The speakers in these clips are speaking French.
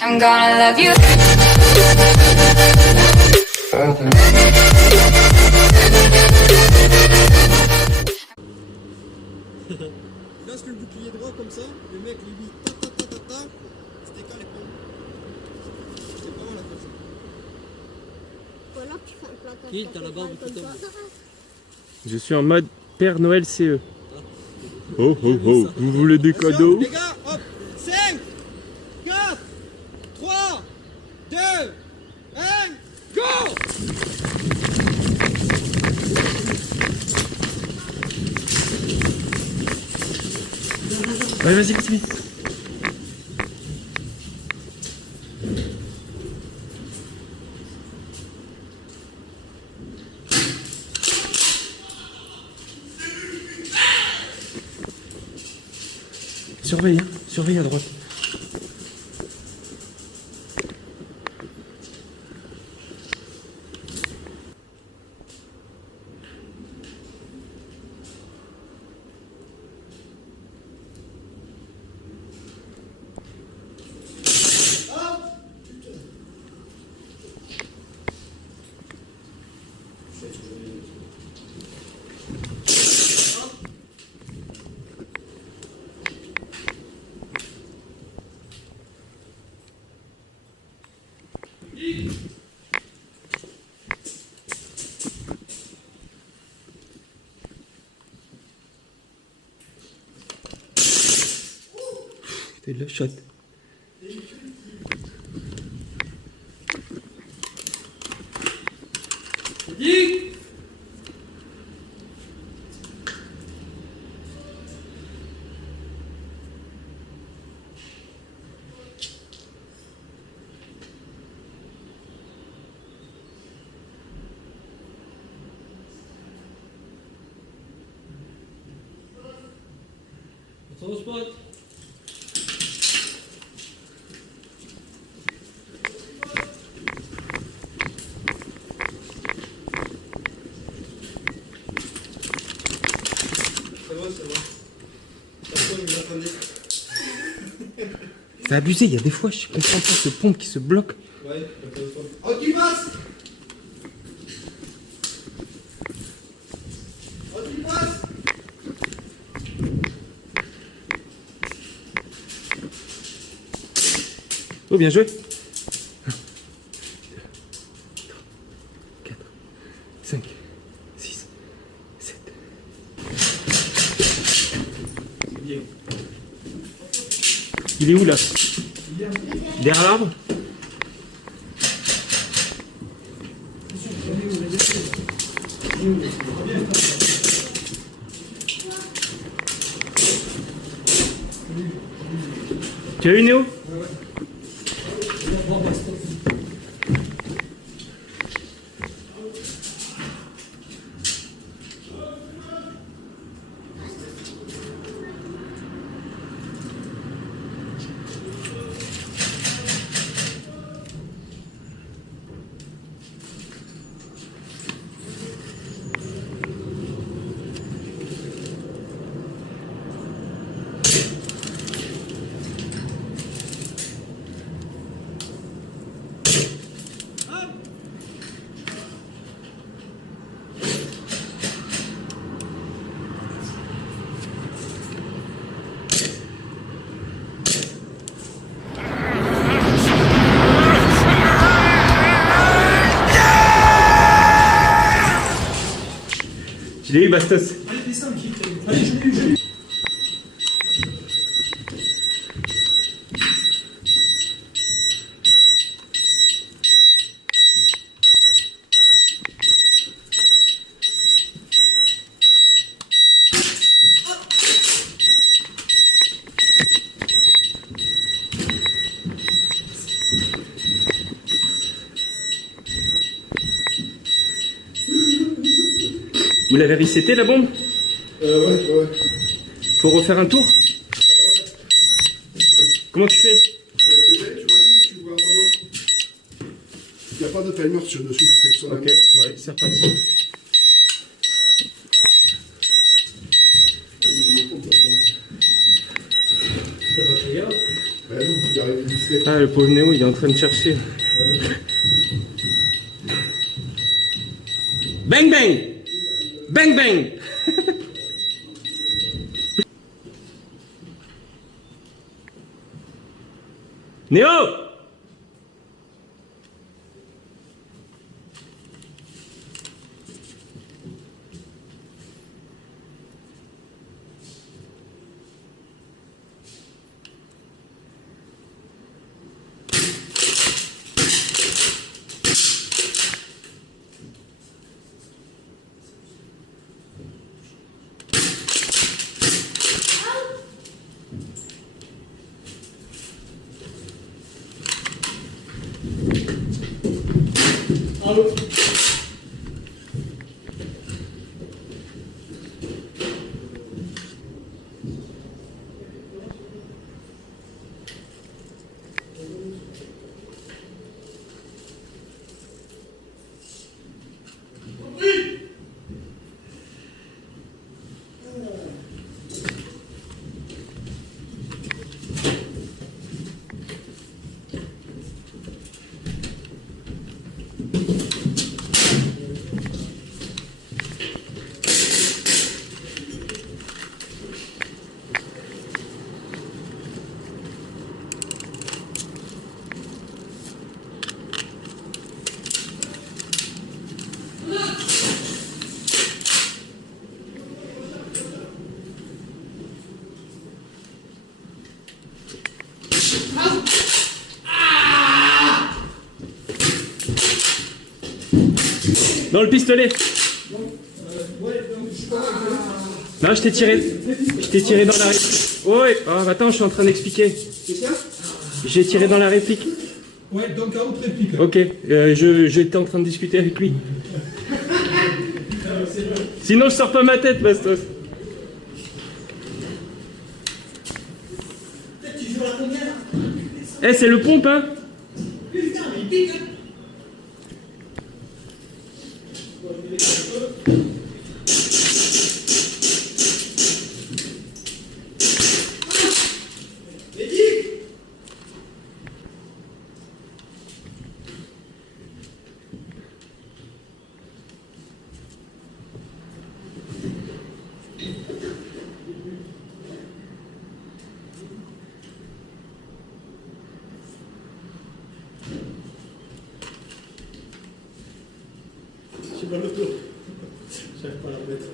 I'm gonna love you. Lâche le bouclier droit comme ça, le mec lui dit ta ta ta ta ta, je décale les pommes. C'est pas mal à faire ça. Ou alors tu fais un plantage. Qui t'as la barbe tout comme en ça. Je suis en mode Père Noël CE. Oh oh oh, vous voulez des cadeaux? Les gars, hop, 5, 4, 3, 2, 1, go! Ouais, vas-y, vas-y. Surveille, hein, surveille à droite. T'es le shot. Attention au spot. C'est bon, c'est bon. Personne ne m'attendait. C'est abusé, il y a des fois, je comprends pas, ce pompe qui se bloque. Ouais, oh, qui passe! Oh, qui passe! Oh, bien joué. 4, 5, 6, 7. Il est où là? Derrière l'arbre? Tu as eu Néo? Je l'ai eu, Bastos. Vous l'avez reseté la bombe? Ouais. Faut refaire un tour? Comment tu fais? Tu vois vraiment. Il n'y a pas de timer sur dessus. Ok, ouais, c'est reparti. Ben non, il arrive ici. Ah, le pauvre Néo, il est en train de chercher. Bang bang! Bang bang! Néo! Dans le pistolet. Non, je t'ai tiré dans la réplique. Oh, ouais. Oh, attends, je suis en train d'expliquer. J'ai tiré dans la réplique. Ouais, donc à autre réplique. Ok, j'étais en train de discuter avec lui. Sinon, je sors pas ma tête, Bastos. Tu joues à combien là? Eh, c'est le pompe, hein? Putain, mais il pique, hein. J'ai pas l'auto. J'arrive pas à la remettre.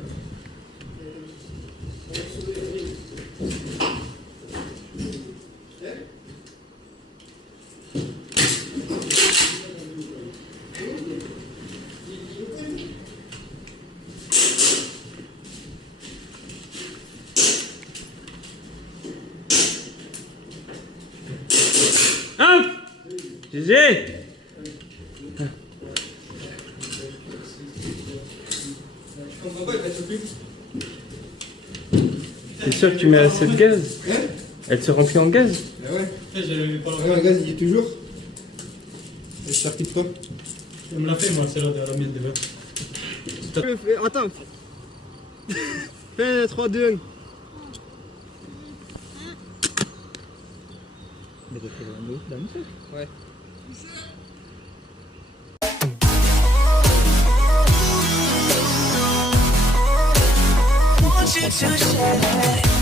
Hop! GG! T'es sûr que tu mets assez de gaz? Hein? Elle se remplit en gaz? Ah ouais. J'avais pas Ouais, le gaz il y est toujours. Et je t'arrive pas. Je me la fais, moi, c'est là de la mienne déjà. Attends. Fais 3, 2, 1. Ouais. Want you to share.